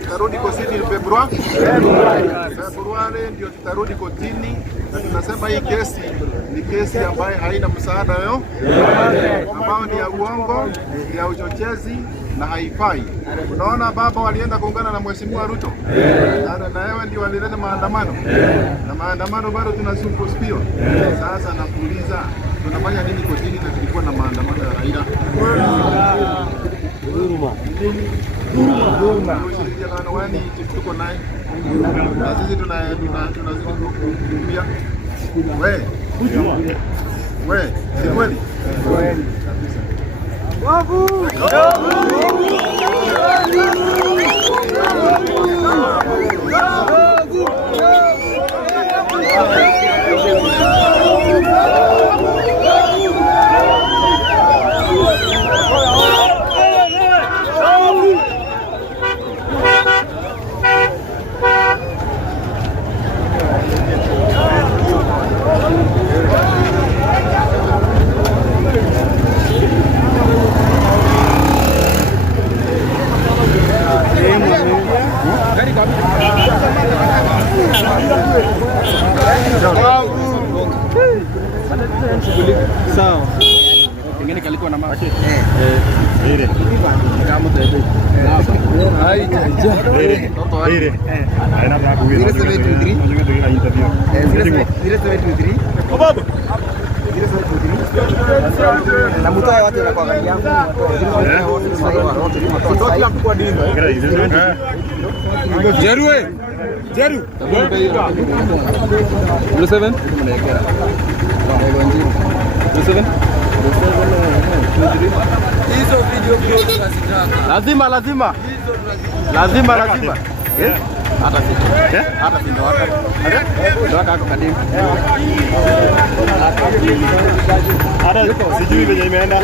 Tutarudi kotini Februari ndio tutarudi kotini, na tunasema hii kesi ni kesi ambayo haina msaada ambayo ni ya uongo, ya uchochezi na haifai. Unaona baba walienda kuungana na Mheshimiwa Ruto na yeye ndio walileta maandamano na maandamano bado tunasuspio. Sasa nakuuliza tunafanya nini kotini na tulikuwa na maandamano ya Raila? Wani tuko naye na sisi tunazungumzia wewe si kweli? Sawa. Pengine kalikuwa na macho. Ile. Kama tayari. Hai jaja. Ile. Aina ya kuweza. Ile 73. Ile 73. Baba. Na mtoa watu na kwa yangu. Watoto hapo kwa dini. Jerue. Jeru. 07. 07. Hizo video lazima hata si ndo hata kadimu hata sijui venye imeenda.